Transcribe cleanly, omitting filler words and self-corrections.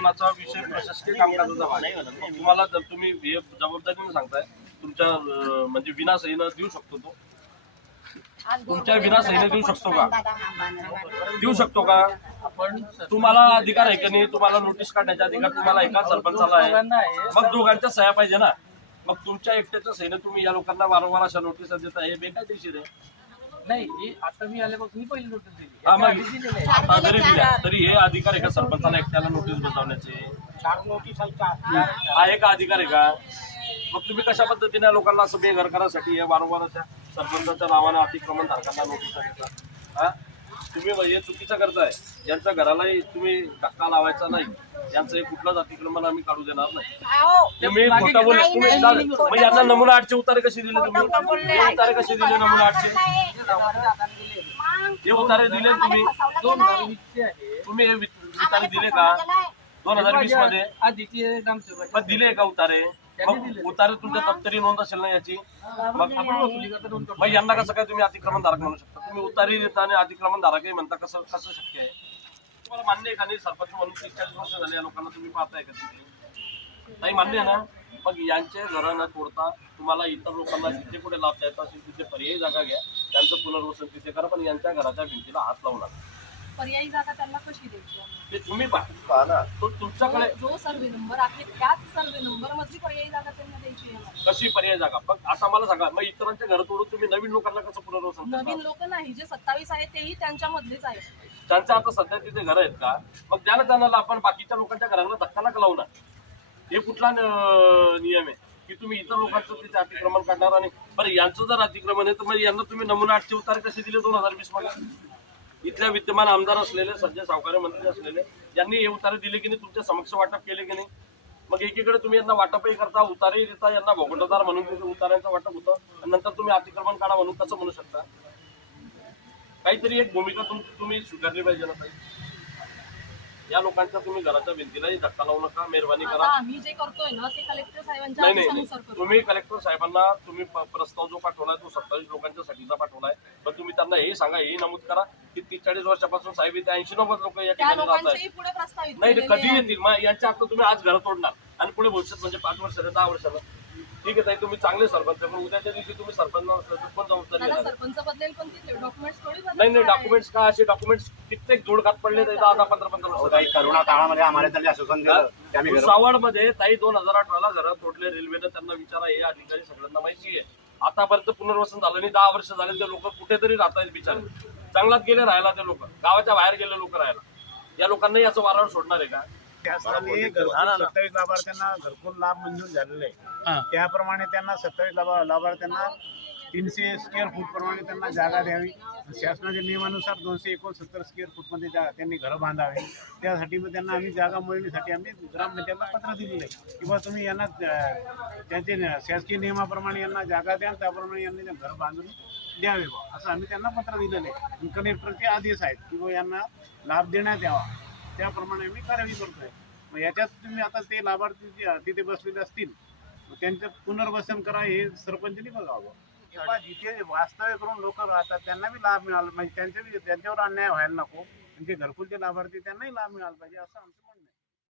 शासनाचा विषय प्रशासकीय कामकाजाचा नाही. तुम्हाला जर तुम्ही हे जबाबदारीने सांगताय तुमच्या म्हणजे विनासहीनं देऊ शकतो तो, तुमच्या विनासहीनं देऊ शकतो का? देऊ शकतो का? तुम्हाला अधिकार आहे की नाही? तुम्हाला नोटीस काढण्याचा अधिकार तुम्हाला एका सरपंचाला आहे, मग दोघांच्या सह्या पाहिजे ना. मग तुमच्या एकट्याच्या सहीने तुम्ही या लोकांना वारंवार अशा नोटीस देता, हे बेकायदेशीर आहे. नाही, आता मी आल्यापासून पहिली नोटीस दिली. आता जरी दिल्या तरी हे अधिकार आहे का सरपंचाला एकट्याला नोटीस बजावण्याचे? 4 नोटीस आहे का अधिकार आहे का? मग तुम्ही कशा पद्धतीने लोकांना असं बेघर करायसाठी हे वारंवार अशा सरपंचाच्या नावाने अतिक्रमण धारकांना नोटीस देता? तुम्ही हे चुकीचं करताय. ज्यांच्या घरालाही तुम्ही धक्का लावायचा नाही, यांचं हे कुठलंच अतिक्रमण आम्ही काढू देणार नाही. तुम्ही खोटं बोलले. तुम्ही मग यांना नमुना 8चे उतारे कसे दिले तुम्ही? उतारे कसे दिले नमुना 8चे? हे उतारे दिले तुम्ही? 2020 आहे. तुम्ही हे उतारे दिले का 2020 मध्ये? आधीचे ग्रामसेवक मग दिले का उतारे? मग उतारे तुमच्या दप्तरी नोंद असेल ना याची. मग यांना कसं काय तुम्ही अतिक्रमण धारक म्हणू शकता? तुम्ही उतारी देता आणि अतिक्रमण धारकही म्हणता, कसं कसं शक्य आहे? तुम्हाला मान्य आहे का नाही? सरपंच म्हणून 30-40 वर्ष झाले या लोकांना तुम्ही पाहताय का? नाही मान्य आहे ना? मग यांचे घर न तोडता तुम्हाला इतर लोकांना जिथे कुठे लाभ द्यायचा असेल तिथे पर्यायी जागा घ्या, त्यांचं पुनर्वसन तिथे करा, पण यांच्या घराच्या भिंतीला हात लावू नका. पर्यायी जागा त्यांना कशी द्यायची? ते तुम्ही पहा ना. तो तुमच्याकडे जो सर्वे नंबर आहे त्याच सर्वे नंबर मधली पर्यायी जागा त्यांना द्यायची आहे. कशी पर्याय जागा? पण आता मला सांगा, मग इतरांचे घर तोडून तुम्ही नवीन लोकांना कसं पुनर्वसन करणार? नवीन लोक नाही, जे 27 आहेत तेही त्यांच्या मधलेच आहेत. त्यांच्या आता सध्या तिथे घर आहेत का? मग त्याला त्यांना आपण बाकीच्या लोकांच्या घरांना धक्का नका लावू ना. हे कुठला नियम आहे की तुम्ही इतर लोकांचं तिथे अतिक्रमण करणार? आणि बरं, यांचं जर अतिक्रमण आहे तर मग यांना तुम्ही नमुना 8चे उतारे कसे दिले 2020 मध्ये? इथल्या विद्यमान आमदार असलेले, सध्या सावकारी मंत्री असलेले, यांनी हे उतारे दिले की नाही? तुमच्या समक्ष वाटप केले की नाही? मग एकीकडे तुम्ही यांना वाटपही करता, उतारही देता, यांना भोगंडदार म्हणून उतार्यांचं वाटप होतं, आणि नंतर तुम्ही अतिक्रमण काढा म्हणून कसं म्हणू शकता? काहीतरी एक भूमिका तुम्ही स्वीकारली पाहिजे ना ताई. या लोकांच्या तुम्ही घराच्या भिंतीलाही धक्का लावू नका, मेहरबानी करा. आता आम्ही जे करतोय ना ते कलेक्टर साहेबांच्या नाही नाही आदेशानुसार करतो. तुम्ही कलेक्टर साहेबांना तुम्ही प्रस्ताव जो पाठवलाय तो 27 लोकांच्या साठीचा पाठवलाय, पण तुम्ही त्यांना हेही सांगा, हेही नमूद करा की 30-40 वर्षापासून साहेब इथे 80-90 लोक या त्या ठिकाणी राहत लोकांचेही आहेत. पुढे प्रस्तावित नाही ते केलेले कधी आहे. येतील? मग यांच्या आता तुम्ही आज घर तोडणार आणि पुढे भविष्यात म्हणजे 5 वर्षाला 10 वर्षाला ठीक आहे ताई, तुम्ही चांगले सरपंच आहे, पण उद्याच्या दिवशी तुम्ही सरपंच नसलं तर कोण जबाबदारी त्याला घेणार? सरपंच बदलेल पण तिथले डॉक्युमेंट्स थोडी बदलणार नाही नाही, आहे. डॉक्युमेंट्स का असे डॉक्युमेंट्स कित्येक जोडघात पडले 10-15 वर्ष. करोना काळामध्ये आम्हाला त्यांनी आश्वासन दिलं की आम्ही घर भुसावळ मध्ये ताई 2018 घर तोडले रेल्वेनं, त्यांना विचारा, हे अधिकारी सगळ्यांना माहिती आहे. आतापर्यंत पुनर्वसन झालं नाही, 10 वर्ष झाले. ते लोक कुठेतरी राहत आहेत बिचारे, जंगलात गेले राहायला, ते लोक गावाच्या बाहेर गेले लोक राहायला. या लोकांनाही याचं वारावर सोडणार आहे का? शासनाने 27 लाभार्थ्यांना घरकुल लाभ मंजूर झालेले आहे. त्याप्रमाणे त्यांना 27 लाभार्थ्यांना 300 स्क्वेअर फूट प्रमाणे त्यांना जागा द्यावी. शासनाच्या नियमानुसार 269 स्क्वेअर फूटमध्ये त्यांनी घरं बांधावे. त्यासाठी मग त्यांना आम्ही जागा मिळवण्यासाठी आम्ही ग्रामपंचायतला पत्र दिलेलं आहे किंवा तुम्ही यांना त्यांचे शासकीय नियमाप्रमाणे यांना जागा द्या, त्याप्रमाणे यांनी घर बांधून द्यावे बा, असं आम्ही त्यांना पत्र दिलेलं आहे. कलेक्टरचे आदेश आहेत की बा यांना लाभ देण्यात यावा, त्याप्रमाणे आम्ही कारवाई करतोय. मग याच्यात तुम्ही आता ते लाभार्थी तिथे बसलेले असतील, त्यांचं पुनर्वसन करा, हे सरपंचांनी बघावं. किंवा जिथे वास्तव्य करून लोक राहतात त्यांना बी लाभ मिळाला, म्हणजे त्यांच्यावर अन्याय व्हायला नको. म्हणजे घरकुलचे लाभार्थी त्यांनाही लाभ मिळाला पाहिजे असं आमचं